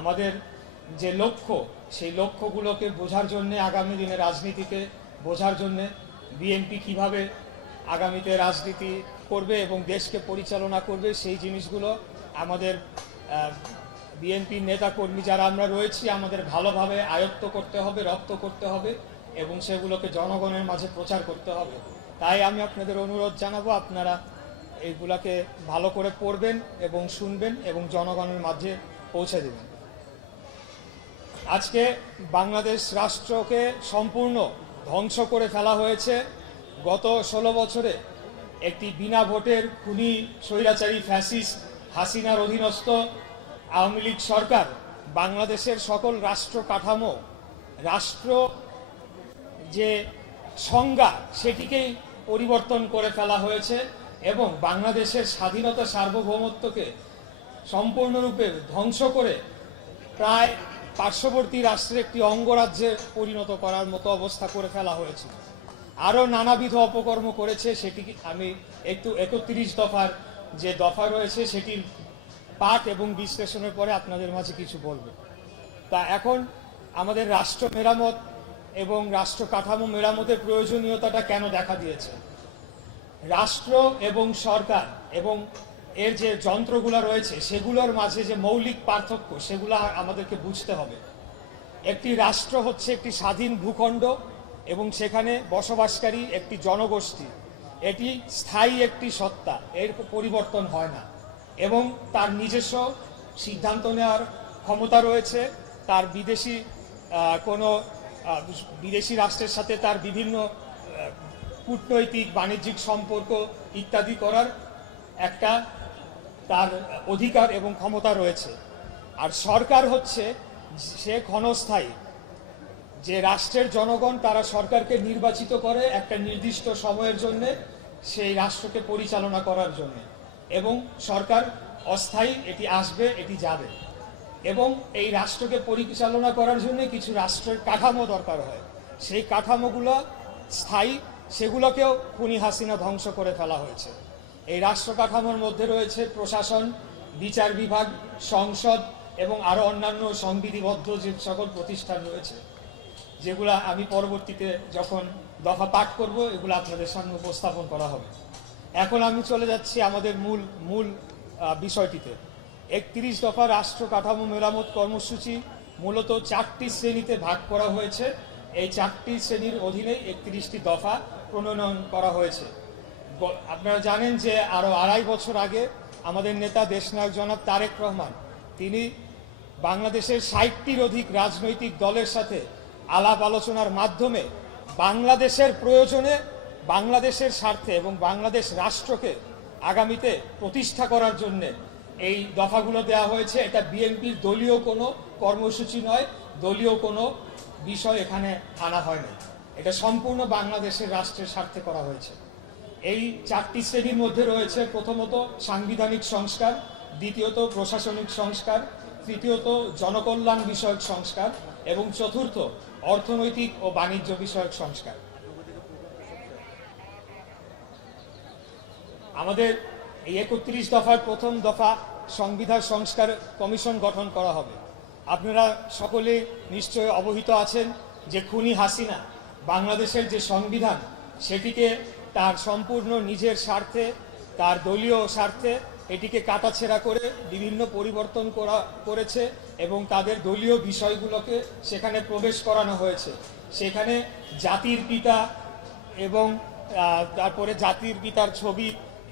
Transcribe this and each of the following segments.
আমাদের যে লক্ষ্য, সেই লক্ষ্যগুলোকে বোঝার জন্য, আগামী দিনে রাজনীতিকে বোঝার জন্য বিএনপি কিভাবে আগামীতে রাজনীতি করবে এবং দেশকে পরিচালনা করবে, সেই জিনিসগুলো আমাদের বিএনপির নেতাকর্মী যারা আমরা রয়েছি আমাদের ভালোভাবে আয়ত্ত করতে হবে, রপ্ত করতে হবে এবং সেগুলোকে জনগণের মাঝে প্রচার করতে হবে। তাই আমি আপনাদের অনুরোধ জানাবো, আপনারা এইগুলাকে ভালো করে পড়বেন এবং শুনবেন এবং জনগণের মাঝে পৌঁছে দেবেন। আজকে বাংলাদেশ রাষ্ট্রকে সম্পূর্ণ ধ্বংস করে ফেলা হয়েছে। গত 16 বছরে একটি বিনা ভোটের খুনি স্বৈরাচারী ফ্যাসিস্ট হাসিনার অধীনস্থ আওয়ামী লীগ সরকার বাংলাদেশের সকল রাষ্ট্র কাঠামো, রাষ্ট্র যে সংজ্ঞা, সেটিকেই পরিবর্তন করে ফেলা হয়েছে এবং বাংলাদেশের স্বাধীনতা সার্বভৌমত্বকে সম্পূর্ণরূপে ধ্বংস করে প্রায় পার্শ্ববর্তী রাষ্ট্রের একটি অঙ্গরাজ্যে পরিণত করার মতো অবস্থা করে ফেলা হয়েছে। আরও নানাবিধ অপকর্ম করেছে। সেটি আমি একটু 31 দফার যে দফা রয়েছে সেটির পাঠ এবং বিশ্লেষণের পরে আপনাদের মাঝে কিছু বলবো। তা এখন আমাদের রাষ্ট্র মেরামত এবং রাষ্ট্র কাঠামো মেরামতের প্রয়োজনীয়তাটা কেন দেখা দিয়েছে? রাষ্ট্র এবং সরকার এবং এর যে যন্ত্রগুলো রয়েছে সেগুলোর মাঝে যে মৌলিক পার্থক্য, সেগুলো আমাদেরকে বুঝতে হবে। একটি রাষ্ট্র হচ্ছে একটি স্বাধীন ভূখণ্ড এবং সেখানে বসবাসকারী একটি জনগোষ্ঠী। এটি স্থায়ী একটি সত্তা, এর পরিবর্তন হয় না এবং তার নিজস্ব সিদ্ধান্ত নেওয়ার ক্ষমতা রয়েছে। তার বিদেশি রাষ্ট্রের সাথে তার বিভিন্ন কূটনৈতিক বাণিজ্যিক সম্পর্ক ইত্যাদি করার একটা তার অধিকার এবং ক্ষমতা রয়েছে। আর সরকার হচ্ছে সে ক্ষণস্থায়ী, যে রাষ্ট্রের জনগণ তারা সরকারকে নির্বাচিত করে একটা নির্দিষ্ট সময়ের জন্য সেই রাষ্ট্রকে পরিচালনা করার জন্য, এবং সরকার অস্থায়ী, এটি আসবে এটি যাবে, এবং এই রাষ্ট্রকে পরিচালনা করার জন্য কিছু রাষ্ট্রের কাঠামো দরকার হয়। সেই কাঠামোগুলো স্থায়ী, সেগুলোকেও খুনি হাসিনা ধ্বংস করে ফেলা হয়েছে। এই রাষ্ট্র কাঠামোর মধ্যে রয়েছে প্রশাসন, বিচার বিভাগ, সংসদ এবং আরও অন্যান্য সংবিধিবদ্ধ যে সকল প্রতিষ্ঠান রয়েছে, যেগুলা আমি পরবর্তীতে যখন দফা পাঠ করব এগুলো আপনাদের সামনে উপস্থাপন করা হবে। এখন আমি চলে যাচ্ছি আমাদের মূল বিষয়টিতে। 31 দফা রাষ্ট্র কাঠামো মেরামত কর্মসূচি মূলত 4টি শ্রেণীতে ভাগ করা হয়েছে। এই 4টি শ্রেণীর অধীনেই 31টি দফা প্রণয়ন করা হয়েছে। আপনারা জানেন যে আরও 2.5 বছর আগে আমাদের নেতা দেশনায়ক জনাব তারেক রহমান তিনি বাংলাদেশের 60টির অধিক রাজনৈতিক দলের সাথে আলাপ আলোচনার মাধ্যমে বাংলাদেশের প্রয়োজনে, বাংলাদেশের স্বার্থে এবং বাংলাদেশ রাষ্ট্রকে আগামীতে প্রতিষ্ঠা করার জন্য এই দফাগুলো দেওয়া হয়েছে। এটা বিএনপির দলীয় কোনো কর্মসূচি নয়, দলীয় কোনো বিষয় এখানে আনা হয়নি। এটা সম্পূর্ণ বাংলাদেশের রাষ্ট্রের স্বার্থে করা হয়েছে। এই 4টি শ্রেণীর মধ্যে রয়েছে প্রথমত সাংবিধানিক সংস্কার, দ্বিতীয়ত প্রশাসনিক সংস্কার, তৃতীয়ত জনকল্যাণ বিষয়ক সংস্কার এবং চতুর্থ অর্থনৈতিক ও বাণিজ্য বিষয়ক সংস্কার। আমাদের এই 31 দফার প্রথম দফা সংবিধান সংস্কার কমিশন গঠন করা হবে। আপনারা সকলে নিশ্চয় অবহিত আছেন যে খুনি হাসিনা বাংলাদেশের যে সংবিধান সেটিকে তার সম্পূর্ণ নিজের স্বার্থে, তার দলীয় স্বার্থে এটিকে কাটাছেঁড়া করে বিভিন্ন পরিবর্তন করেছে এবং তাদের দলীয় বিষয়গুলোকে সেখানে প্রবেশ করানো হয়েছে। সেখানে জাতির পিতা এবং তারপরে জাতির পিতার ছবি,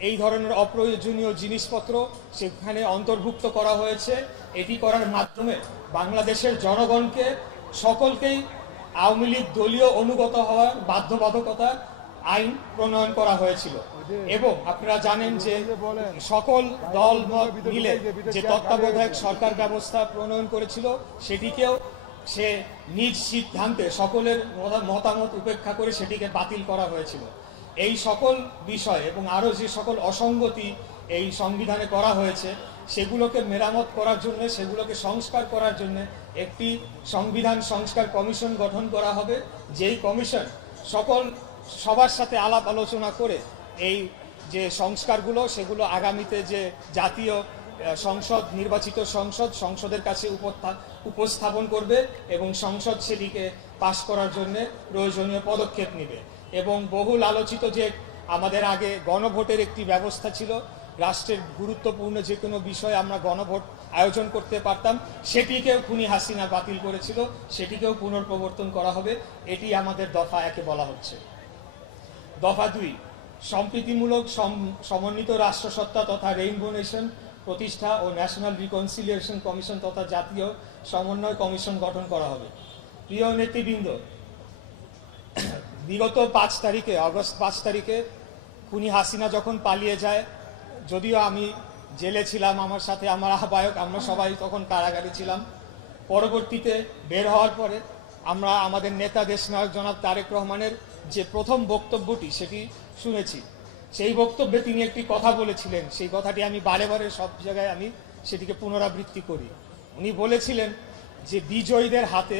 এই ধরনের অপ্রয়োজনীয় জিনিসপত্র সেখানে অন্তর্ভুক্ত করা হয়েছে। এটি করার মাধ্যমে বাংলাদেশের জনগণকে সকলকেই আওয়ামী লীগ দলীয় অনুগত হওয়ার বাধ্যবাধকতা আইন প্রণয়ন করা হয়েছিল। এবং আপনারা জানেন যে সকল দল মত মিলে যে তত্ত্বাবধায়ক সরকার ব্যবস্থা প্রণয়ন করেছিল সেটিকেও সে নিজ সিদ্ধান্তে সকলের মতামত উপেক্ষা করে সেটিকে বাতিল করা হয়েছিল। এই সকল বিষয় এবং আরও যে সকল অসঙ্গতি এই সংবিধানে করা হয়েছে সেগুলোকে মেরামত করার জন্য, সেগুলোকে সংস্কার করার জন্য একটি সংবিধান সংস্কার কমিশন গঠন করা হবে। যেই কমিশন সবার সাথে আলাপ আলোচনা করে এই যে সংস্কারগুলো সেগুলো আগামীতে যে জাতীয় সংসদ, নির্বাচিত সংসদের কাছে উপস্থাপন করবে এবং সংসদ সেটিকে পাশ করার জন্য প্রয়োজনীয় পদক্ষেপ নেবে। এবং বহুল আলোচিত যে আমাদের আগে গণভোটের একটি ব্যবস্থা ছিল, রাষ্ট্রের গুরুত্বপূর্ণ যে কোনো বিষয়ে আমরা গণভোট আয়োজন করতে পারতাম, সেটিকেও খুনি হাসিনা বাতিল করেছিল, সেটিকেও পুনঃপ্রবর্তন করা হবে। এটি আমাদের দফা 1-এ বলা হচ্ছে। দফা 2, সম্প্রীতিমূলক সমন্বিত রাষ্ট্রসত্তা তথা রেইনবো নেশন প্রতিষ্ঠা ও ন্যাশনাল রিকনসিলিয়েশন কমিশন তথা জাতীয় সমন্বয় কমিশন গঠন করা হবে। প্রিয় নেতৃবৃন্দ, বিগত অগস্ট 5 তারিখে খুনি হাসিনা যখন পালিয়ে যায়, যদিও আমি জেলে ছিলাম, আমার সাথে আমার আহ্বায়ক, আমরা সবাই তখন কারাগারে ছিলাম। পরবর্তীতে বের হওয়ার পরে আমরা আমাদের নেতা দেশনায়ক জনাব তারেক রহমানের যে প্রথম বক্তব্যটি সেটি শুনেছি। সেই বক্তব্যে তিনি একটি কথা বলেছিলেন, সেই কথাটি আমি বারে বারে সব জায়গায় আমি সেটিকে পুনরাবৃত্তি করি। উনি বলেছিলেন যে বিজয়ীদের হাতে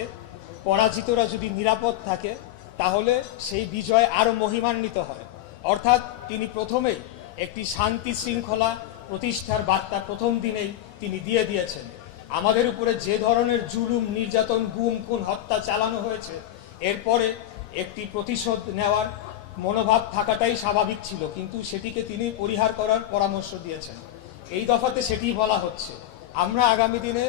পরাজিতরা যদি নিরাপদ থাকে তাহলে সেই বিজয় আরো মহিমান্বিত হয়। অর্থাৎ তিনি প্রথমেই একটি শান্তি শৃঙ্খলা প্রতিষ্ঠার বার্তা প্রথম দিনেই তিনি দিয়ে দিয়েছেন। আমাদের উপরে যে ধরনের জুলুম, নির্যাতন, গুম, খুন, হত্যা চালানো হয়েছে, এরপরে একটি প্রতিশোধ নেওয়ার মনোভাব থাকাটাই স্বাভাবিক ছিল, কিন্তু সেটিকে তিনি পরিহার করার পরামর্শ দিয়েছেন। এই দফাতে সেটি বলা হচ্ছে। আমরা আগামী দিনে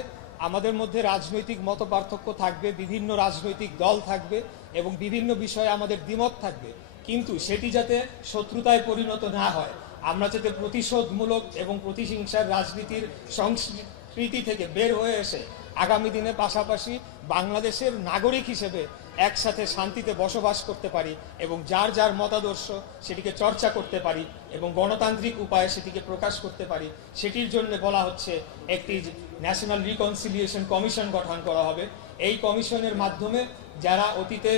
আমাদের মধ্যে রাজনৈতিক মতপার্থক্য থাকবে, বিভিন্ন রাজনৈতিক দল থাকবে এবং বিভিন্ন বিষয়ে আমাদের দ্বিমত থাকবে, কিন্তু সেটি যাতে শত্রুতায় পরিণত না হয়, আমরা যাতে প্রতিশোধমূলক এবং প্রতিহিংসার রাজনীতির সংস্কৃতি থেকে বের হয়ে এসে আগামী দিনে পাশাপাশি বাংলাদেশের নাগরিক হিসেবে একসাথে শান্তিতে বসবাস করতে পারি এবং যার যার মতাদর্শ সেটিকে চর্চা করতে পারি এবং গণতান্ত্রিক উপায়ে সেটিকে প্রকাশ করতে পারি, সেটির জন্য বলা হচ্ছে একটি ন্যাশনাল রিকনসিলিয়েশন কমিশন গঠন করা হবে। এই কমিশনের মাধ্যমে যারা অতীতে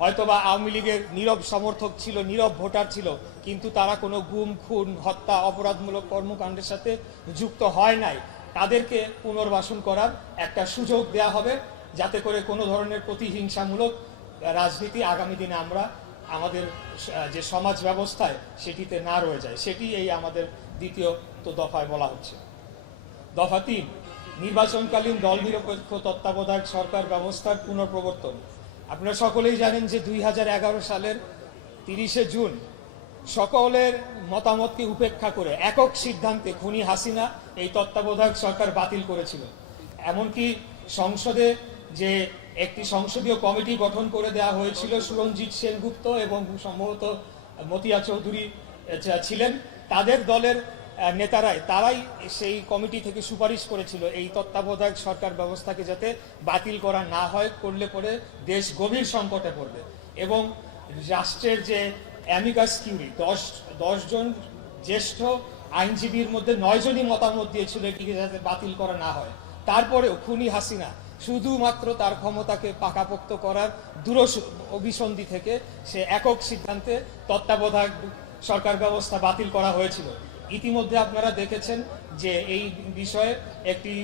হয়তোবা আওয়ামী লীগের নীরব সমর্থক ছিল, নীরব ভোটার ছিল, কিন্তু তারা কোনো গুম, খুন, হত্যা, অপরাধমূলক কর্মকাণ্ডের সাথে যুক্ত হয় নাই, তাদেরকে পুনর্বাসন করার একটা সুযোগ দেয়া হবে, যাতে করে কোনো ধরনের প্রতিহিংসামূলক রাজনীতি আগামী দিনে আমরা আমাদের যে সমাজ ব্যবস্থায় সেটিতে না রয়ে যায়। সেটি এই আমাদের দ্বিতীয় দফায় বলা হচ্ছে। দফা 3, নির্বাচনকালীন দল নিরপেক্ষ তত্ত্বাবধায়ক সরকার ব্যবস্থার পুনঃপ্রবর্তন। আপনারা সকলেই জানেন যে 2011 সালের 30শে জুন সকলের মতামতকে উপেক্ষা করে একক সিদ্ধান্তে খুনি হাসিনা এই তত্ত্বাবধায়ক সরকার বাতিল করেছিল। এমনকি সংসদে যে একটি সংসদীয় কমিটি গঠন করে দেওয়া হয়েছিল, সুরঞ্জিত সেনগুপ্ত এবং সম্ভবত মতিয়া চৌধুরী ছিলেন, তাদের দলের তারাই সেই কমিটি থেকে সুপারিশ করেছিল এই তত্ত্বাবধায়ক সরকার ব্যবস্থাকে যাতে বাতিল করা না হয়, করলে পরে দেশ গভীর সংকটে পড়বে। এবং রাষ্ট্রের যে অ্যামিকাস কিউরি 10 জন জ্যেষ্ঠ আইনজীবীর মধ্যে 9 জনই মতামত দিয়েছিল এটিকে যাতে বাতিল করা না হয়। তারপরেও খুনি হাসিনা শুধুমাত্র তার ক্ষমতাকে পাকাপোক্ত করার দূর অভিসন্ধি থেকে সে একক সিদ্ধান্তে তত্ত্বাবধায়ক সরকার ব্যবস্থা বাতিল করা হয়েছিল। ইতিমধ্যে আপনারা দেখেছেন যে এই বিষয়ে একটি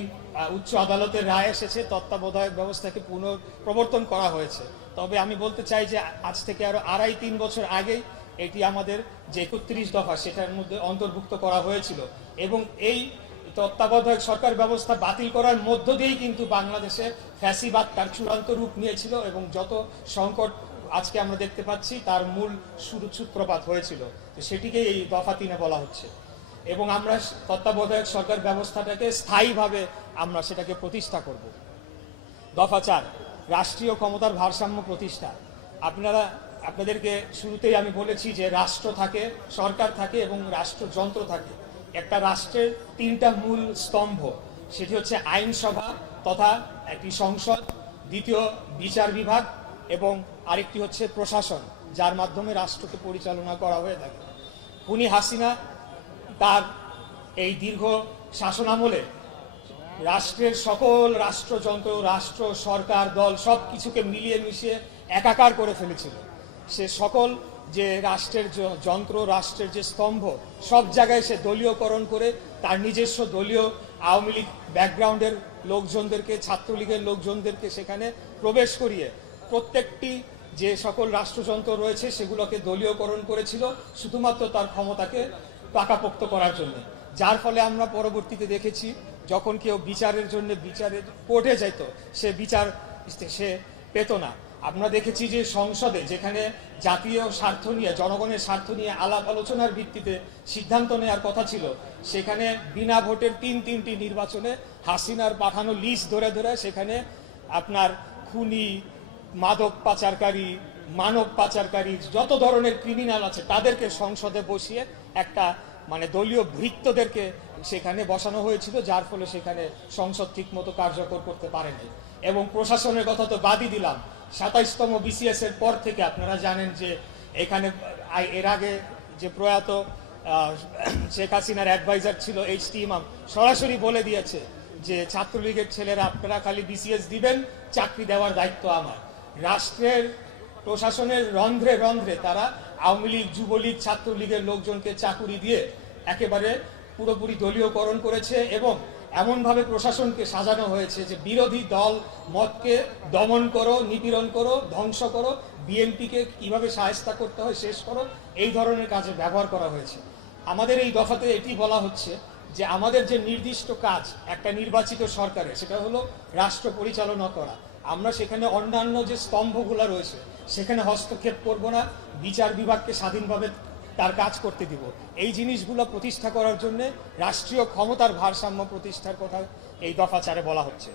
উচ্চ আদালতের রায় এসেছে, তত্ত্বাবধায়ক ব্যবস্থাকে পুনঃপ্রবর্তন করা হয়েছে। তবে আমি বলতে চাই যে আজ থেকে আরো 2.5-3 বছর আগেই এটি আমাদের যে 31 দফা সেটার মধ্যে অন্তর্ভুক্ত করা হয়েছিল এবং এই তত্ত্বাবধায়ক সরকার ব্যবস্থা বাতিল করার মধ্য দিয়েই কিন্তু বাংলাদেশে ফ্যাসিবাদ তার চূড়ান্ত রূপ নিয়েছিল এবং যত সংকট আজকে আমরা দেখতে পাচ্ছি তার মূল সূত্রপাত হয়েছিল। তো সেটিকেই এই দফা 3-এ বলা হচ্ছে এবং আমরা তত্ত্বাবধায়ক সরকার ব্যবস্থাটাকে স্থায়ীভাবে আমরা সেটাকে প্রতিষ্ঠা করব। দফা 4, রাষ্ট্রীয় ক্ষমতার ভারসাম্য প্রতিষ্ঠা। আপনাদেরকে শুরুতেই আমি বলেছি যে রাষ্ট্র থাকে, সরকার থাকে এবং রাষ্ট্রযন্ত্র থাকে। একটা রাষ্ট্রের 3টা মূল স্তম্ভ, সেটি হচ্ছে আইনসভা তথা একটি সংসদ, দ্বিতীয় বিচার বিভাগ এবং আরেকটি হচ্ছে প্রশাসন, যার মাধ্যমে রাষ্ট্রকে পরিচালনা করা হয়ে থাকে। খুনি হাসিনা তার এই দীর্ঘ শাসনামলে রাষ্ট্রের সকল রাষ্ট্রযন্ত্র, রাষ্ট্র, সরকার, দল সব কিছুকে মিলিয়ে মিশিয়ে একাকার করে ফেলেছিল। সে সকল যে রাষ্ট্রের যন্ত্র, রাষ্ট্রের যে স্তম্ভ, সব জায়গায় সে দলীয়করণ করে তার নিজস্ব দলীয় আওয়ামী লীগ ব্যাকগ্রাউন্ডের লোকজনদেরকে, ছাত্রলীগের লোকজনদেরকে সেখানে প্রবেশ করিয়ে প্রত্যেকটি যে সকল রাষ্ট্রযন্ত্র রয়েছে সেগুলোকে দলীয়করণ করেছিল শুধুমাত্র তার ক্ষমতাকে পাকাপোক্ত করার জন্য। যার ফলে আমরা পরবর্তীতে দেখেছি যখন কেউ বিচারের জন্য বিচারের কোর্টে যেত সে পেত না। আমরা দেখেছি যে সংসদে যেখানে জাতীয় স্বার্থ নিয়ে জনগণের স্বার্থ নিয়ে আলাপ আলোচনার ভিত্তিতে সিদ্ধান্ত নেওয়ার কথা ছিল, সেখানে বিনা ভোটের তিনটি নির্বাচনে হাসিনার পাঠানো লিস্ট ধরে ধরে সেখানে আপনার খুনি, মাদক পাচারকারী, মানব পাচারকারী, যত ধরনের ক্রিমিনাল আছে তাদেরকে সংসদে বসিয়ে একটা মানে দলীয় ভৃত্যদেরকে সেখানে বসানো হয়েছিল, যার ফলে সেখানে সংসদ ঠিক মতো কার্যকর করতে পারেনি। এবং প্রশাসনের কথা তো বাদই দিলাম, 27তম বিসিএস এর পর থেকে আপনারা জানেন যে এখানে এর আগে যে প্রয়াত শেখ হাসিনার অ্যাডভাইজার ছিল এইচ.টি. ইমাম সরাসরি বলে দিয়েছে যে ছাত্রলীগের ছেলেরা আপনারা খালি বিসিএস দিবেন, চাকরি দেওয়ার দায়িত্ব আমার। রাষ্ট্রের প্রশাসনের রন্ধ্রে রন্ধ্রে তারা আওয়ামী লীগ, যুবলীগ, ছাত্রলীগের লোকজনকে চাকুরি দিয়ে একেবারে পুরোপুরি দলীয়করণ করেছে এবং এমনভাবে প্রশাসনকে সাজানো হয়েছে যে বিরোধী দল মতকে দমন করো, নিপীড়ন করো, ধ্বংস করো, বিএনপিকে কিভাবে শায়েস্তা করতে হয় শেষ করো, এই ধরনের কাজে ব্যবহার করা হয়েছে। আমাদের এই দফাতে এটি বলা হচ্ছে যে আমাদের যে নির্দিষ্ট কাজ একটা নির্বাচিত সরকারের, সেটা হলো রাষ্ট্র পরিচালনা করা। আমরা সেখানে অন্যান্য যে স্তম্ভগুলো রয়েছে সেখানে হস্তক্ষেপ করব না, বিচার বিভাগকে স্বাধীনভাবে তার কাজ করতে দিব। এই জিনিসগুলো প্রতিষ্ঠা করার জন্য রাষ্ট্রীয় ক্ষমতার ভারসাম্য প্রতিষ্ঠার কথা এই দফা 4-এ বলা হচ্ছে।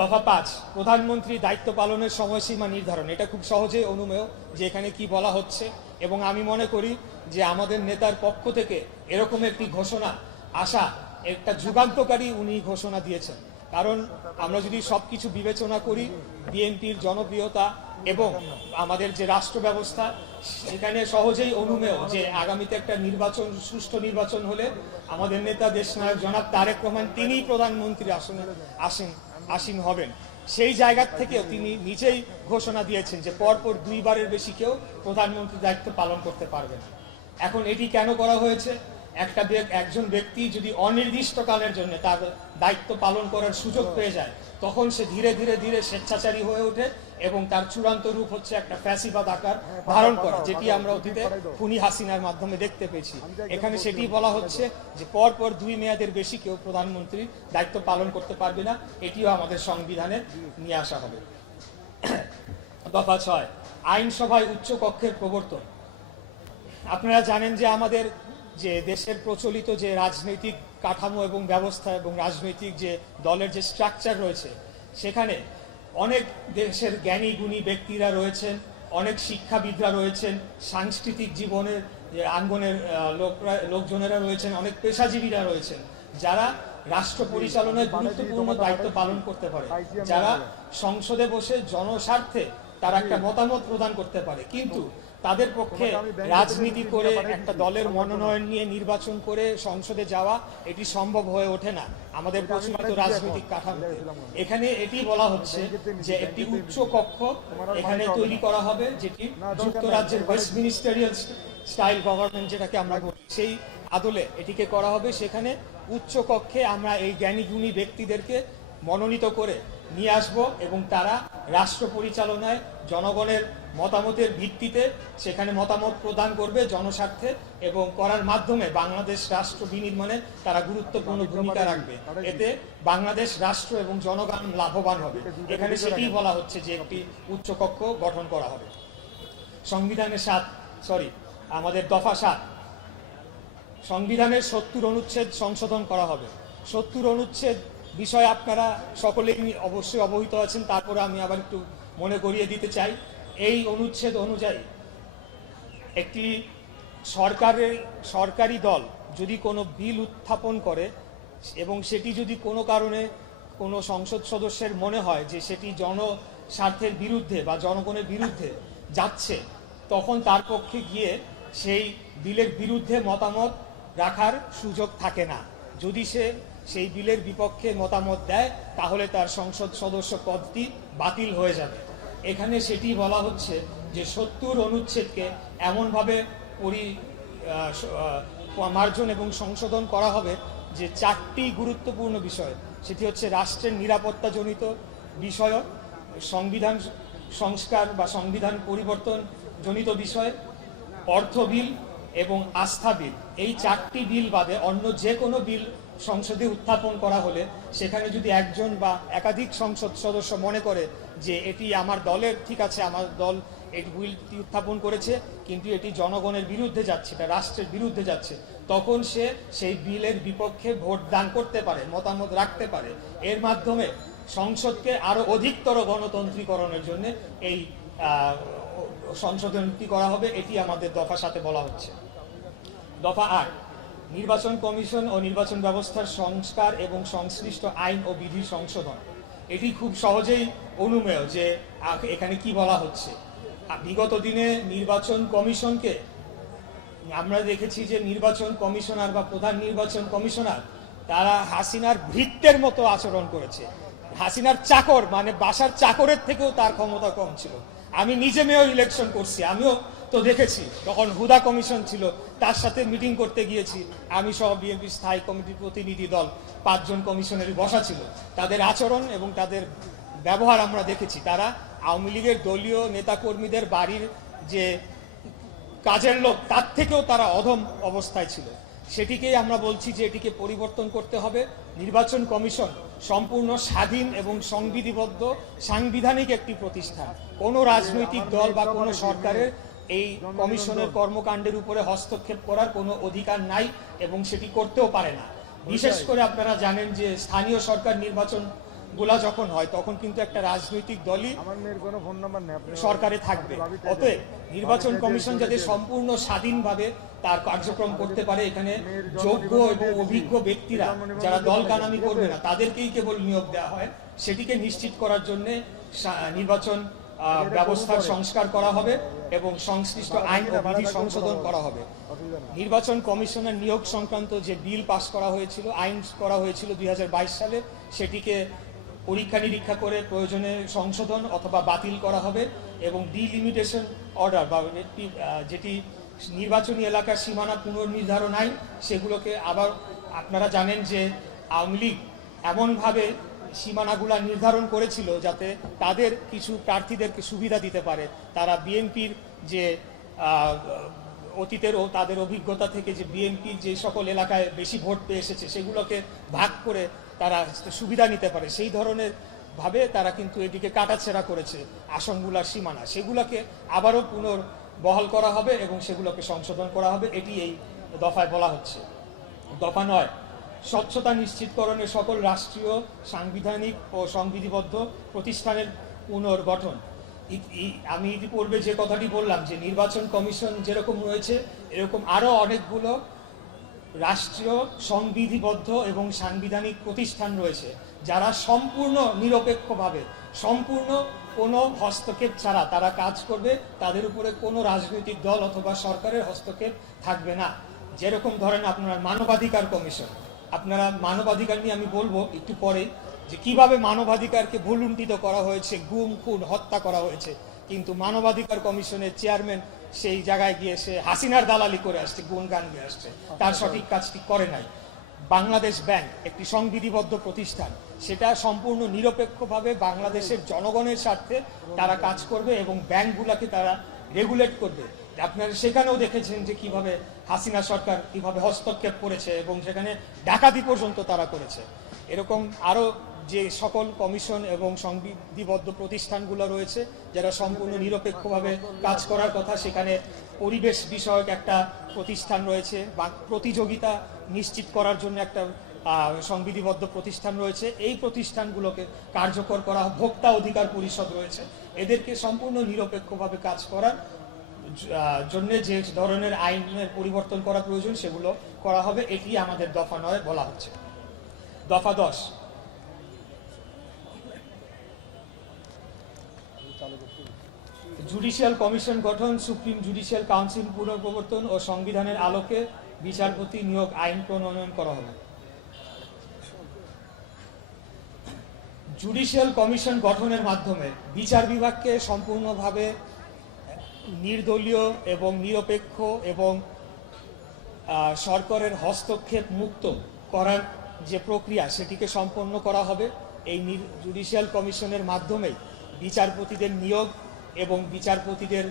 দফা 5, প্রধানমন্ত্রী দায়িত্ব পালনের সময়সীমা নির্ধারণ। এটা খুব সহজেই অনুমেয় যে এখানে কি বলা হচ্ছে, এবং আমি মনে করি যে আমাদের নেতার পক্ষ থেকে এরকম একটি ঘোষণা আসা একটা যুগান্তকারী উনি ঘোষণা দিয়েছেন। কারণ আমরা যদি সবকিছু বিবেচনা করি, বিএনপির জনপ্রিয়তা এবং আমাদের যে রাষ্ট্র ব্যবস্থা, সেখানে সহজেই অনুমেয় যে আগামীতে একটা নির্বাচন, সুষ্ঠু নির্বাচন হলে আমাদের নেতা দেশনায়ক জনাব তারেক রহমান তিনিই প্রধানমন্ত্রী আসীন হবেন। সেই জায়গা থেকেও তিনি নিজেই ঘোষণা দিয়েছেন যে পরপর 2বারের বেশি কেউ প্রধানমন্ত্রীর দায়িত্ব পালন করতে পারবে না। এখন এটি কেন করা হয়েছে? একজন ব্যক্তি যদি অনির্দিষ্টকালের জন্য তার দায়িত্ব পালন করার সুযোগ পেয়ে যায়, তখন সে ধীরে ধীরে ধীরে স্বেচ্ছাচারী হয়ে ওঠে এবং তার চূড়ান্ত রূপ হচ্ছে একটা ফ্যাসিবাদ আকার ধারণ করা, যেটি আমরা অতীতে খুনি হাসিনার মাধ্যমে দেখতে পেয়েছি। এখানে সেটি বলা হচ্ছে যে পরপর 2 মেয়াদের বেশি কেউ প্রধানমন্ত্রীর দায়িত্ব পালন করতে পারবে না, এটিও আমাদের সংবিধানে নিয়ে আসা হবে। দফা 6, আইনসভায় উচ্চ কক্ষের প্রবর্তন। আপনারা জানেন যে আমাদের যে দেশের প্রচলিত যে রাজনৈতিক কাঠামো এবং ব্যবস্থা এবং রাজনৈতিক যে দলের যে স্ট্রাকচার রয়েছে, সেখানে অনেক দেশের জ্ঞানী গুণী ব্যক্তিরা রয়েছেন, অনেক শিক্ষাবিদরা রয়েছেন, সাংস্কৃতিক জীবনের যে আঙ্গনের লোকজনেরা রয়েছেন, অনেক পেশাজীবীরা রয়েছেন, যারা রাষ্ট্র পরিচালনায় গুরুত্বপূর্ণ দায়িত্ব পালন করতে পারে, যারা সংসদে বসে জনস্বার্থে তারা একটা মতামত প্রদান করতে পারে। কিন্তু তাদের পক্ষে রাজনীতি করে একটা দলের মনোনয়ন নিয়ে নির্বাচন করে সংসদে যাওয়া এটি সম্ভব হয়ে ওঠে না আমাদের প্রচলিত রাজনৈতিক কাঠামোতে। এখানে এটি বলা হচ্ছে যে একটি উচ্চ কক্ষ এখানে তৈরি করা হবে, যেটি যুক্তরাজ্যের ওয়েস্টমিনিস্টারিয়াল স্টাইল গভর্নমেন্ট যেটাকে আমরা বলি, সেই আদলে এটিকে করা হবে। সেখানে উচ্চ কক্ষে আমরা এই জ্ঞানী গুণী ব্যক্তিদেরকে মনোনীত করে নিয়ে আসব এবং তারা রাষ্ট্র পরিচালনায় জনগণের মতামতের ভিত্তিতে সেখানে মতামত প্রদান করবে জনস্বার্থে, এবং করার মাধ্যমে বাংলাদেশ রাষ্ট্র বিনির্মাণে তারা গুরুত্বপূর্ণ ভূমিকা রাখবে। এতে বাংলাদেশ রাষ্ট্র এবং জনগণ লাভবান হবে। এখানে সেটি বলা হচ্ছে যে একটি উচ্চকক্ষ গঠন করা হবে। সংবিধানের আমাদের দফা 7, সংবিধানের 70 অনুচ্ছেদ সংশোধন করা হবে। 70 অনুচ্ছেদ বিষয়ে আপনারা সকলেই অবশ্যই অবহিত আছেন, তারপরে আমি আবার একটু মনে করিয়ে দিতে চাই। এই অনুচ্ছেদ অনুযায়ী একটি সরকারি দল যদি কোনো বিল উত্থাপন করে এবং সেটি যদি কোনো কারণে কোনো সংসদ সদস্যের মনে হয় যে সেটি জনস্বার্থের বিরুদ্ধে বা জনগণের বিরুদ্ধে যাচ্ছে, তখন তার পক্ষে গিয়ে সেই বিলের বিরুদ্ধে মতামত রাখার সুযোগ থাকে না। যদি সে সেই বিলের বিপক্ষে মতামত দেয় তাহলে তার সংসদ সদস্য পদটি বাতিল হয়ে যাবে। এখানে সেটি বলা হচ্ছে যে 70 অনুচ্ছেদকে এমনভাবে মার্জন এবং সংশোধন করা হবে যে 4টি গুরুত্বপূর্ণ বিষয়, সেটি হচ্ছে রাষ্ট্রের নিরাপত্তাজনিত বিষয়, সংবিধান সংস্কার বা সংবিধান পরিবর্তন জনিত বিষয়, অর্থ বিল এবং আস্থা বিল, এই 4টি বিল বাদে অন্য যে কোনো বিল সংসদে উত্থাপন করা হলে সেখানে যদি একজন বা একাধিক সংসদ সদস্য মনে করে যে এটি আমার দলের, ঠিক আছে আমার দল এই বিলটি উত্থাপন করেছে কিন্তু এটি জনগণের বিরুদ্ধে যাচ্ছে, এটা রাষ্ট্রের বিরুদ্ধে যাচ্ছে, তখন সে সেই বিলের বিপক্ষে ভোট দান করতে পারে, মতামত রাখতে পারে। এর মাধ্যমে সংসদকে আরো অধিকতর গণতন্ত্রীকরণের জন্য এই সংশোধনটি করা হবে, এটি আমাদের দফা সাথে বলা হচ্ছে। দফা 8, নির্বাচন কমিশন ও নির্বাচন ব্যবস্থার সংস্কার এবং সংশ্লিষ্ট আইন ও বিধি সংশোধন। এটি খুব সহজেই অনুমেয় যে এখানে কি বলা হচ্ছে। বিগত দিনে নির্বাচন কমিশনকে আমরা দেখেছি যে নির্বাচন কমিশনার বা প্রধান নির্বাচন কমিশনার তারা হাসিনার ভৃত্যের মতো আচরণ করেছে। হাসিনার চাকর, মানে বাসার চাকরের থেকেও তার ক্ষমতা কম ছিল। আমি নিজে মেয়র ইলেকশন করছি, আমিও তো দেখেছি, তখন হুদা কমিশন ছিল, তার সাথে মিটিং করতে গিয়েছি আমি সহ বিএনপি স্থায়ী কমিটির প্রতিনিধি দল 5 জন কমিশনারই বসা ছিল। তাদের আচরণ এবং তাদের ব্যবহার আমরা দেখেছি। তারা আওয়ামী লীগের দলীয় নেতাকর্মীদের বাড়ির যে কাজের লোক তার থেকেও তারা অধম অবস্থায় ছিল। সেটিকেই আমরা বলছি যে এটিকে পরিবর্তন করতে হবে। নির্বাচন কমিশন সম্পূর্ণ স্বাধীন এবং সংবিধিবদ্ধ সাংবিধানিক একটি প্রতিষ্ঠান। কোনো রাজনৈতিক দল বা কোনো সরকারের এই কমিশনের কর্মকাণ্ডের উপরে হস্তক্ষেপ করার কোনো অধিকার নাই এবং সেটি করতেও পারে না। বিশেষ করে আপনারা জানেন যে স্থানীয় সরকার নির্বাচন গুলা যখন হয় তখন কিন্তু একটা রাজনৈতিক দলই সরকারে থাকবে। অতএব নির্বাচন কমিশন যাতে সম্পূর্ণ স্বাধীনভাবে তার কার্যক্রম করতে পারে, এখানে যোগ্য এবং অভিজ্ঞ ব্যক্তিরা যারা দল কানামি করবে না তাদেরকেই কেবল নিয়োগ দেওয়া হয়, সেটিকে নিশ্চিত করার জন্য নির্বাচন ব্যবস্থার সংস্কার করা হবে এবং সংশ্লিষ্ট আইন ও বিধি সংশোধন করা হবে। নির্বাচন কমিশনের নিয়োগ সংক্রান্ত যে বিল পাস করা হয়েছিল, আইন করা হয়েছিল 2022 সালে, সেটিকে পরীক্ষা নিরীক্ষা করে প্রয়োজনে সংশোধন অথবা বাতিল করা হবে এবং ডিলিমিটেশন অর্ডার বা যেটি নির্বাচনী এলাকার সীমানা পুনর্নির্ধারণ আইন, সেগুলোকে আবার আপনারা জানেন যে আওয়ামী লীগ এমনভাবে সীমানাগুলা নির্ধারণ করেছিল যাতে তাদের কিছু প্রার্থীদেরকে সুবিধা দিতে পারে। তারা বিএনপির যে অতীতের ও তাদের অভিজ্ঞতা থেকে যে বিএনপির যে সকল এলাকায় বেশি ভোট পেয়ে এসেছে সেগুলোকে ভাগ করে তারা সুবিধা নিতে পারে, সেই ধরনের ভাবে তারা কিন্তু এটিকে কাটাছেঁড়া করেছে আসনগুলার সীমানা। সেগুলোকে আবারও পুনর্বহাল করা হবে এবং সেগুলোকে সংশোধন করা হবে, এটি এই দফায় বলা হচ্ছে। দফা 9, স্বচ্ছতা নিশ্চিতকরণে সকল রাষ্ট্রীয় সাংবিধানিক ও সংবিধিবদ্ধ প্রতিষ্ঠানের পুনর্গঠন। আমি ইতিপূর্বে যে কথাটি বললাম যে নির্বাচন কমিশন যেরকম রয়েছে এরকম আরো অনেকগুলো রাষ্ট্রীয় সংবিধিবদ্ধ এবং সাংবিধানিক প্রতিষ্ঠান রয়েছে যারা সম্পূর্ণ নিরপেক্ষভাবে, সম্পূর্ণ কোনো হস্তক্ষেপ ছাড়া তারা কাজ করবে, তাদের উপরে কোনো রাজনৈতিক দল অথবা সরকারের হস্তক্ষেপ থাকবে না। যেরকম ধরেন আপনার মানবাধিকার কমিশন, আপনারা মানবাধিকার নিয়ে আমি বলবো একটু পরে যে কিভাবে মানবাধিকারকে ভুলুণ্ঠিত করা হয়েছে, গুম খুন হত্যা করা হয়েছে, কিন্তু মানবাধিকার কমিশনের চেয়ারম্যান সেই জায়গায় গিয়ে সে হাসিনার দালালি করে আসছে, গুণগান দিয়ে আসছে, তার সঠিক কাজটি করে নাই। বাংলাদেশ ব্যাংক একটি সংবিধিবদ্ধ প্রতিষ্ঠান, সেটা সম্পূর্ণ নিরপেক্ষভাবে বাংলাদেশের জনগণের স্বার্থে তারা কাজ করবে এবং ব্যাংকগুলোকে তারা রেগুলেট করবে। আপনারা সেখানেও দেখেছেন যে কিভাবে হাসিনা সরকার কিভাবে হস্তক্ষেপ করেছে এবং সেখানে ডাকাতি পর্যন্ত তারা করেছে। এরকম আরো যে সকল কমিশন এবং সংবিধিবদ্ধ প্রতিষ্ঠানগুলো রয়েছে যারা সম্পূর্ণ নিরপেক্ষভাবে কাজ করার কথা, সেখানে পরিবেশ বিষয়ক একটা প্রতিষ্ঠান রয়েছে, বা প্রতিযোগিতা নিশ্চিত করার জন্য একটা সংবিধিবদ্ধ প্রতিষ্ঠান রয়েছে, এই প্রতিষ্ঠানগুলোকে কার্যকর করা, ভোক্তা অধিকার পরিষদ রয়েছে, এদেরকে সম্পূর্ণ নিরপেক্ষভাবে কাজ করার জন্য যে ধরনের আইনের পরিবর্তন করা প্রয়োজন সেগুলো করা হবে, এটি আমাদের দফা 9 বলা হচ্ছে। দফা 10, জুডিশিয়াল কমিশন গঠন, সুপ্রিম জুডিশিয়াল কাউন্সিল পুনঃপ্রবর্তন ও সংবিধানের আলোকে বিচারপতি নিয়োগ আইন প্রণয়ন করা হবে। জুডিশিয়াল কমিশন গঠনের মাধ্যমে বিচার বিভাগকে সম্পূর্ণভাবে নির্দলীয় এবং নিরপেক্ষ এবং সরকারের হস্তক্ষেপ মুক্ত করার যে প্রক্রিয়া সেটিকে সম্পন্ন করা হবে। এই জুডিশিয়াল কমিশনের মাধ্যমে বিচারপতিদের নিয়োগ এবং বিচারপতিদের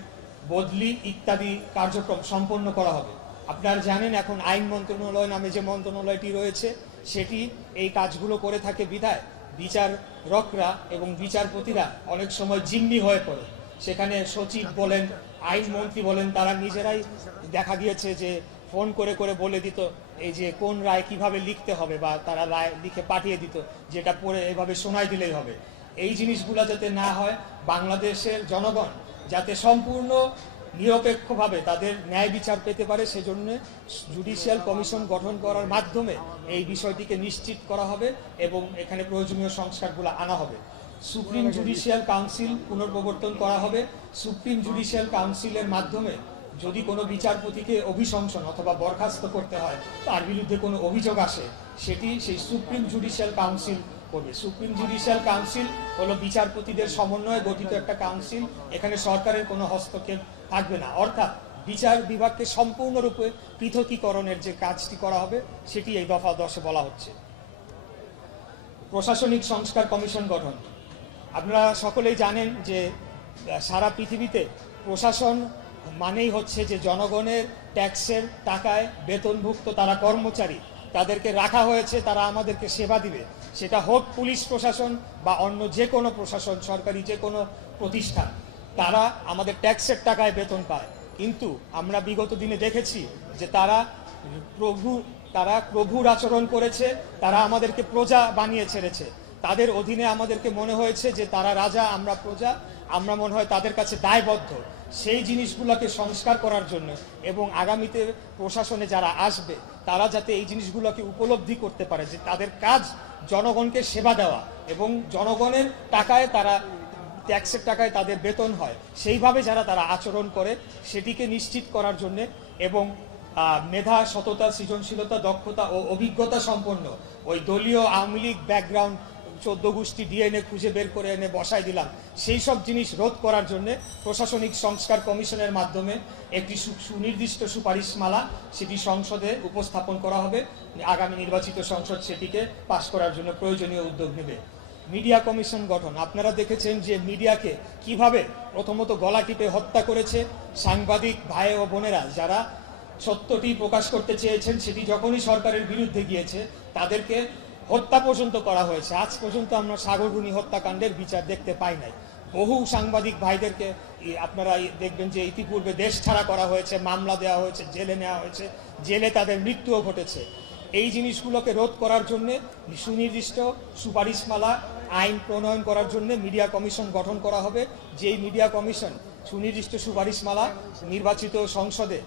বদলি ইত্যাদি কার্যক্রম সম্পন্ন করা হবে। আপনারা জানেন এখন আইন মন্ত্রণালয় নামে যে মন্ত্রণালয়টি রয়েছে সেটি এই কাজগুলো করে থাকে বিধায় বিচারকরা এবং বিচারপতিরা অনেক সময় জিম্মি হয়ে পড়ে। সেখানে সচিব বলেন, আইনমন্ত্রী বলেন, তারা নিজেরাই দেখা গিয়েছে যে ফোন করে করে বলে দিত এই যে কোন রায় কিভাবে লিখতে হবে, বা তারা রায় লিখে পাঠিয়ে দিত যেটা পড়ে এভাবে শোনাই দিলেই হবে। এই জিনিসগুলো যাতে না হয়, বাংলাদেশের জনগণ যাতে সম্পূর্ণ নিরপেক্ষভাবে তাদের ন্যায় বিচার পেতে পারে, সেজন্য জুডিশিয়াল কমিশন গঠন করার মাধ্যমে এই বিষয়টিকে নিশ্চিত করা হবে এবং এখানে প্রয়োজনীয় সংস্কারগুলো আনা হবে। সুপ্রিম জুডিশিয়াল কাউন্সিল পুনর্প্রবর্তন করা হবে। সুপ্রিম জুডিশিয়াল কাউন্সিলের মাধ্যমে যদি কোনো বিচারপতিকে অভিশংসন অথবা বরখাস্ত করতে হয়, তার বিরুদ্ধে কোনো অভিযোগ আসে, সেটি সেই সুপ্রিম জুডিশিয়াল কাউন্সিল করবে। সুপ্রিম জুডিশিয়াল কাউন্সিল হলো বিচারপতিদের সমন্বয়ে গঠিত একটা কাউন্সিল। এখানে সরকারের কোনো হস্তক্ষেপ থাকবে না, অর্থাৎ বিচার বিভাগকে সম্পূর্ণরূপে পৃথকীকরণের যে কাজটি করা হবে সেটি এই দফা 10-এ বলা হচ্ছে। প্রশাসনিক সংস্কার কমিশন গঠন। আপনারা সকলেই জানেন যে সারা পৃথিবীতে প্রশাসন মানেই হচ্ছে যে জনগণের ট্যাক্সের টাকায় বেতনভুক্ত তারা কর্মচারী, তাদেরকে রাখা হয়েছে, তারা আমাদেরকে সেবা দিবে। সেটা হোক পুলিশ প্রশাসন বা অন্য যে কোনো প্রশাসন, সরকারি যে কোনো প্রতিষ্ঠান, তারা আমাদের ট্যাক্সের টাকায় বেতন পায়। কিন্তু আমরা বিগত দিনে দেখেছি যে তারা প্রভুর আচরণ করেছে, তারা আমাদেরকে প্রজা বানিয়ে ছেড়েছে। তাদের অধীনে আমাদেরকে মনে হয়েছে যে তারা রাজা, আমরা প্রজা, আমরা মনে হয় তাদের কাছে দায়বদ্ধ। সেই জিনিসগুলোকে সংস্কার করার জন্য এবং আগামীতে প্রশাসনে যারা আসবে তারা যাতে এই জিনিসগুলোকে উপলব্ধি করতে পারে যে তাদের কাজ জনগণকে সেবা দেওয়া এবং জনগণের টাকায় তারা ট্যাক্সের টাকায় তাদের বেতন হয়, সেইভাবে যারা তারা আচরণ করে সেটিকে নিশ্চিত করার জন্য এবং মেধা, সততা, সৃজনশীলতা, দক্ষতা ও অভিজ্ঞতা সম্পন্ন ওই দলীয় আওয়ামী লীগ ব্যাকগ্রাউন্ড 14 গোষ্ঠী ডিএনএ খুঁজে বের করে এনে বসাই দিলাম, সেই সব জিনিস রোধ করার জন্য প্রশাসনিক সংস্কার কমিশনের মাধ্যমে একটি সুনির্দিষ্ট সুপারিশমালা সেটি সংসদে উপস্থাপন করা হবে। আগামী নির্বাচিত সংসদ সেটিকে পাশ করার জন্য প্রয়োজনীয় উদ্যোগ নেবে। মিডিয়া কমিশন গঠন। আপনারা দেখেছেন যে মিডিয়াকে কিভাবে প্রথমত গলা টিপে হত্যা করেছে সাংবাদিক ভাই ও বোনেরা, যারা সত্যটি প্রকাশ করতে চেয়েছেন সেটি যখনই সরকারের বিরুদ্ধে গিয়েছে তাদেরকে হত্যা পর্যন্ত করা হয়েছে। আজ পর্যন্ত আমরা সাগররুনি হত্যাকাণ্ডের বিচার দেখতে পাই নাই। বহু সাংবাদিক ভাইদেরকে আপনারা দেখবেন যে ইতিপূর্বে দেশ ছাড়া করা হয়েছে, মামলা দেওয়া হয়েছে, জেলে নেওয়া হয়েছে, জেলে তাদের মৃত্যুও ঘটেছে। এই জিনিসগুলোকে রোধ করার জন্য সুনির্দিষ্ট সুপারিশমালা আইন প্রণয়ন করার জন্য মিডিয়া কমিশন গঠন করা হবে। যেই মিডিয়া কমিশন সুনির্দিষ্ট সুপারিশমালা নির্বাচিত সংসদে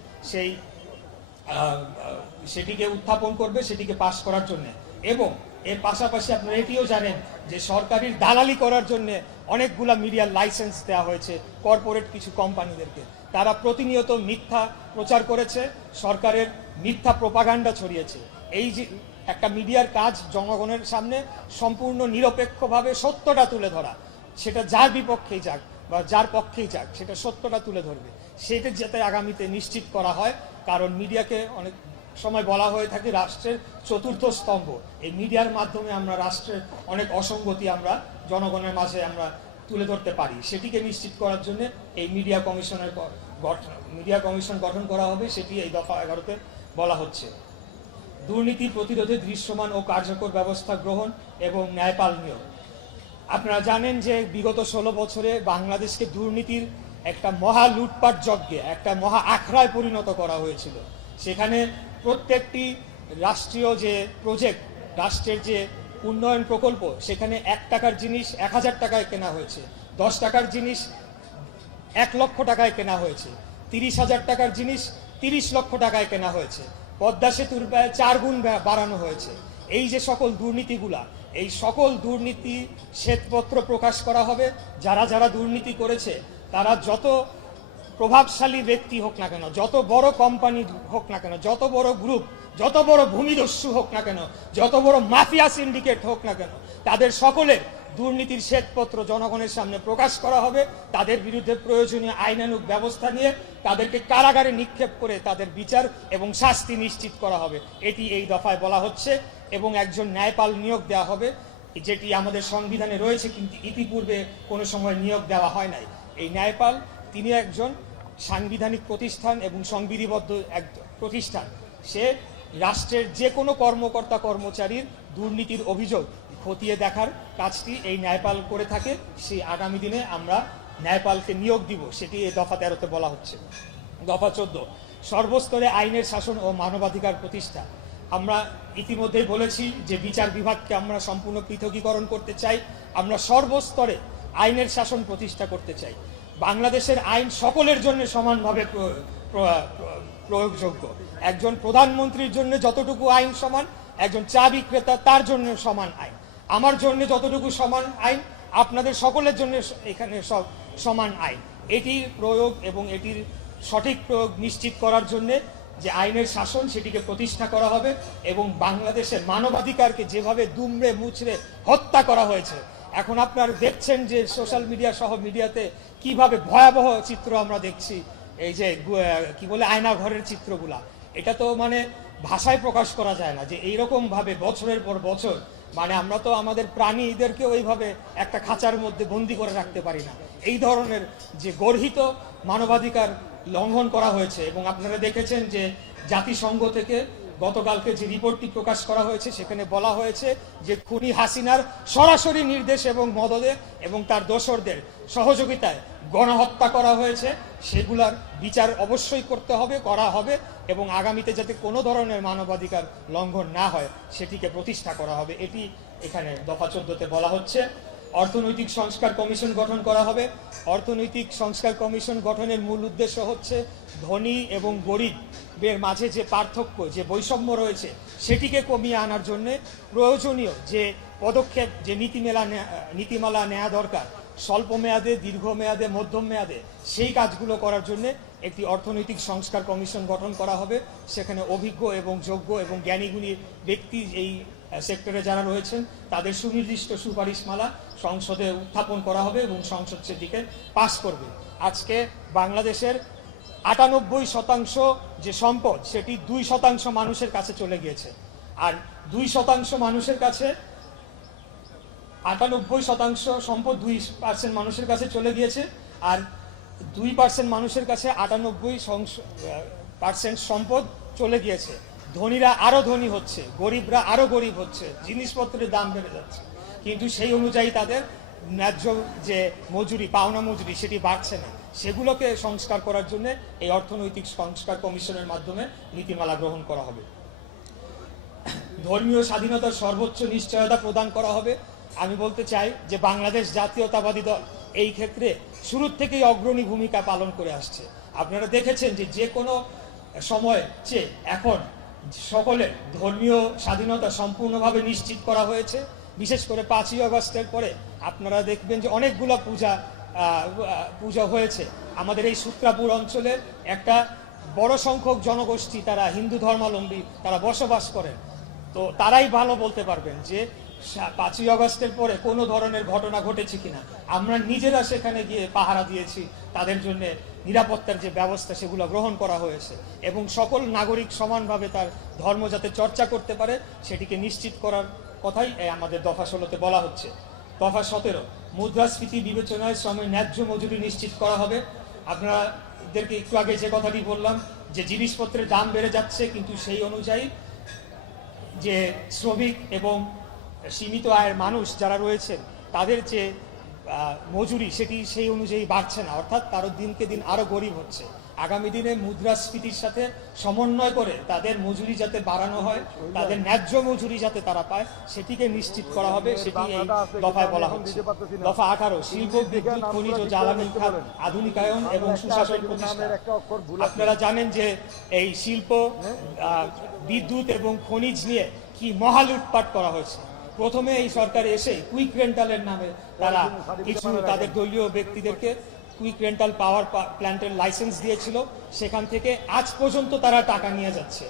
সেটিকে উত্থাপন করবে, সেটিকে পাশ করার জন্য। এবং এর পাশাপাশি আপনারা এটিও জানেন যে সরকারের দালালি করার জন্য অনেকগুলা মিডিয়ার লাইসেন্স দেওয়া হয়েছে কর্পোরেট কিছু কোম্পানিদেরকে। তারা প্রতিনিয়ত মিথ্যা প্রচার করেছে, সরকারের মিথ্যা প্রোপাগান্ডা ছড়িয়েছে। এই যে একটা মিডিয়ার কাজ জনগণের সামনে সম্পূর্ণ নিরপেক্ষভাবে সত্যটা তুলে ধরা, সেটা যার বিপক্ষেই যাক বা যার পক্ষেই যাক সেটা সত্যটা তুলে ধরবে, সেটা যাতে আগামীতে নিশ্চিত করা হয়। কারণ মিডিয়াকে অনেক সময় বলা হয়ে থাকে রাষ্ট্রের চতুর্থ স্তম্ভ। এই মিডিয়ার মাধ্যমে আমরা রাষ্ট্রের অনেক অসঙ্গতি আমরা জনগণের মাঝে আমরা তুলে ধরতে পারি। সেটিকে নিশ্চিত করার জন্য এই মিডিয়া কমিশন গঠন করা হবে, সেটি এই দফা 11-তে বলা হচ্ছে। দুর্নীতি প্রতিরোধে দৃশ্যমান ও কার্যকর ব্যবস্থা গ্রহণ এবং ন্যায়পাল নিয়োগ। আপনারা জানেন যে বিগত 16 বছরে বাংলাদেশকে দুর্নীতির একটা মহা লুটপাট যজ্ঞে, একটা মহা আখড়ায় পরিণত করা হয়েছিল। সেখানে প্রত্যেকটি রাষ্ট্রীয় যে প্রজেক্ট, রাষ্ট্রের যে উন্নয়ন প্রকল্প, সেখানে 1 টাকার জিনিস 1000 টাকায় কেনা হয়েছে, 10 টাকার জিনিস 1 লক্ষ টাকায় কেনা হয়েছে, 30,000 টাকার জিনিস 30 লক্ষ টাকায় কেনা হয়েছে, পদ্মা সেতুর ব্যয় 4 গুণ বাড়ানো হয়েছে। এই যে সকল দুর্নীতিগুলা, এই সকল দুর্নীতি শ্বেতপত্র প্রকাশ করা হবে। যারা যারা দুর্নীতি করেছে তারা যত প্রভাবশালী ব্যক্তি হোক না কেন, যত বড় কোম্পানি হোক না কেন, যত বড় গ্রুপ, যত বড় ভূমিদস্যু হোক না কেন, যত বড় মাফিয়া সিন্ডিকেট হোক না কেন, তাদের সকলের দুর্নীতির শ্বেতপত্র জনগণের সামনে প্রকাশ করা হবে। তাদের বিরুদ্ধে প্রয়োজনীয় আইনানুগ ব্যবস্থা নিয়ে তাদেরকে কারাগারে নিক্ষেপ করে তাদের বিচার এবং শাস্তি নিশ্চিত করা হবে। এটি এই দফায় বলা হচ্ছে। এবং একজন ন্যায়পাল নিয়োগ দেওয়া হবে, যেটি আমাদের সংবিধানে রয়েছে কিন্তু ইতিপূর্বে কোনো সময় নিয়োগ দেওয়া হয় নাই। এই ন্যায়পাল তিনি একজন সাংবিধানিক প্রতিষ্ঠান এবং সংবিধিবদ্ধ প্রতিষ্ঠান, সে রাষ্ট্রের যে কোনো কর্মকর্তা কর্মচারীর দুর্নীতির অভিযোগ খতিয়ে দেখার কাজটি এই ন্যায়পাল করে থাকে। সেই আগামী দিনে আমরা ন্যায়পালকে নিয়োগ দিব, সেটি এই দফা 13-তে বলা হচ্ছে। দফা 14, সর্বস্তরে আইনের শাসন ও মানবাধিকার প্রতিষ্ঠা। আমরা ইতিমধ্যেই বলেছি যে বিচার বিভাগকে আমরা সম্পূর্ণ পৃথকীকরণ করতে চাই। আমরা সর্বস্তরে আইনের শাসন প্রতিষ্ঠা করতে চাই। বাংলাদেশের আইন সকলের জন্য সমানভাবে প্রয়োগযোগ্য। একজন প্রধানমন্ত্রীর জন্য যতটুকু আইন সমান, একজন চা বিক্রেতা তার জন্য সমান আইন। আমার জন্য যতটুকু সমান আইন, আপনাদের সকলের জন্য এখানে সব সমান আইন। এটির প্রয়োগ এবং এটির সঠিক প্রয়োগ নিশ্চিত করার জন্য যে আইনের শাসন, সেটিকে প্রতিষ্ঠা করা হবে। এবং বাংলাদেশের মানবাধিকারকে যেভাবে দুমড়ে মুচড়ে হত্যা করা হয়েছে, এখন আপনারা দেখছেন যে সোশ্যাল মিডিয়া সহ মিডিয়াতে কিভাবে ভয়াবহ চিত্র আমরা দেখছি। এই যে কি বলে আয়না ঘরের চিত্রগুলা, এটা তো মানে ভাষায় প্রকাশ করা যায় না যে এইরকম ভাবে বছরের পর বছর, মানে আমরা তো আমাদের প্রাণীদেরকে ওইভাবে একটা খাঁচার মধ্যে বন্দি করে রাখতে পারি না। এই ধরনের যে গর্হিত মানবাধিকার লঙ্ঘন করা হয়েছে। এবং আপনারা দেখেছেন যে জাতিসংঘ থেকে গতকালকে যে রিপোর্টটি প্রকাশ করা হয়েছে, সেখানে বলা হয়েছে যে খুনি হাসিনার সরাসরি নির্দেশ এবং মদদে এবং তার দোসরদের সহযোগিতায় গণহত্যা করা হয়েছে। সেগুলার বিচার অবশ্যই করতে হবে, করা হবে, এবং আগামীতে যাতে কোনো ধরনের মানবাধিকার লঙ্ঘন না হয় সেটিকে প্রতিষ্ঠা করা হবে। এটি এখানে দফা 14-তে বলা হচ্ছে। অর্থনৈতিক সংস্কার কমিশন গঠন করা হবে। অর্থনৈতিক সংস্কার কমিশন গঠনের মূল উদ্দেশ্য হচ্ছে ধনী এবং গরিবের মাঝে যে পার্থক্য, যে বৈষম্য রয়েছে, সেটিকে কমিয়ে আনার জন্য প্রয়োজনীয় যে পদক্ষেপ, যে নীতিমালা নেওয়া দরকার স্বল্প মেয়াদে, দীর্ঘমেয়াদে, মধ্যম মেয়াদে, সেই কাজগুলো করার জন্য একটি অর্থনৈতিক সংস্কার কমিশন গঠন করা হবে। সেখানে অভিজ্ঞ এবং যোগ্য এবং জ্ঞানীগুণী ব্যক্তি এই সেক্টরে যারা রয়েছেন, তাদের সুনির্দিষ্ট সুপারিশমালা সংসদে উত্থাপন করা হবে এবং সংসদ সেটিকে পাস করবে। আজকে বাংলাদেশের 98% যে সম্পদ, সেটি 2% মানুষের কাছে চলে গিয়েছে। আর 2% মানুষের কাছে 98% সম্পদ 2% মানুষের কাছে চলে গিয়েছে। আর 2% মানুষের কাছে 98% সম্পদ চলে গিয়েছে। ধনীরা আরো ধনী হচ্ছে, গরিবরা আরো গরিব হচ্ছে, জিনিসপত্রের দাম বেড়ে যাচ্ছে, কিন্তু সেই অনুযায়ী তাদের ন্যায্য যে মজুরি, পাওনা মজুরি, সেটি বাড়ছে না। সেগুলোকে সংস্কার করার জন্য এই অর্থনৈতিক সংস্কার কমিশনের মাধ্যমে নীতিমালা গ্রহণ করা হবে। ধর্মীয় স্বাধীনতার সর্বোচ্চ নিশ্চয়তা প্রদান করা হবে। আমি বলতে চাই যে বাংলাদেশ জাতীয়তাবাদী দল এই ক্ষেত্রে শুরুর থেকেই অগ্রণী ভূমিকা পালন করে আসছে। আপনারা দেখেছেন যে যে কোনো সময় চেয়ে এখন সকলের ধর্মীয় স্বাধীনতা সম্পূর্ণভাবে নিশ্চিত করা হয়েছে। বিশেষ করে 5ই আগস্টের পরে আপনারা দেখবেন যে অনেকগুলো পূজা হয়েছে। আমাদের এই সূত্রাপুর অঞ্চলের একটা বড় সংখ্যক জনগোষ্ঠী, তারা হিন্দু ধর্মাবলম্বী, তারা বসবাস করেন। তো তারাই ভালো বলতে পারবেন যে 5ই আগস্টের পরে কোনো ধরনের ঘটনা ঘটেছে কিনা। আমরা নিজেরা সেখানে গিয়ে পাহারা দিয়েছি, তাদের জন্য নিরাপত্তার যে ব্যবস্থা সেগুলো গ্রহণ করা হয়েছে, এবং সকল নাগরিক সমানভাবে তার ধর্ম যাতে চর্চা করতে পারে সেটিকে নিশ্চিত করার কথাই আমাদের দফা 16-তে বলা হচ্ছে। দফা 17, মুদ্রাস্ফীতি বিবেচনায় শ্রমের ন্যায্য মজুরি নিশ্চিত করা হবে। আপনাদেরকে একটু আগে যে কথাটি বললাম যে জিনিসপত্রের দাম বেড়ে যাচ্ছে, কিন্তু সেই অনুযায়ী যে শ্রমিক এবং সীমিত আয়ের মানুষ যারা রয়েছেন, তাদের যে মজুরি, সেটি সেই অনুযায়ী বাড়ছে না, অর্থাৎ তারও দিনকে দিন আরো গরিব হচ্ছে। আগামী দিনে মুদ্রাস্ফীতির সাথে সমন্বয় করে তাদের মজুরি যাতে বাড়ানো হয়, তাদের ন্যায্য মজুরি যাতে তারা পায়, সেটিকে নিশ্চিত করা হবে, সেটি এই দফায় বলা হচ্ছে। দফা 18, শিল্প, বিদ্যুৎ, খনিজ ও জ্বালানি খাত আধুনিকায়ন এবং সুশাসন প্রতিষ্ঠা। আপনারা জানেন যে এই শিল্প, বিদ্যুৎ এবং খনিজ নিয়ে কি মহা লুটপাট করা হয়েছে। প্রথমে এই সরকার এসে কুইক রেন্টালের নামে তারা কিছু তাদের দলীয় ব্যক্তিদেরকে কুইক রেন্টাল পাওয়ার প্ল্যান্টের লাইসেন্স দিয়েছিল, সেখান থেকে আজ পর্যন্ত তারা টাকা নিয়ে যাচ্ছে।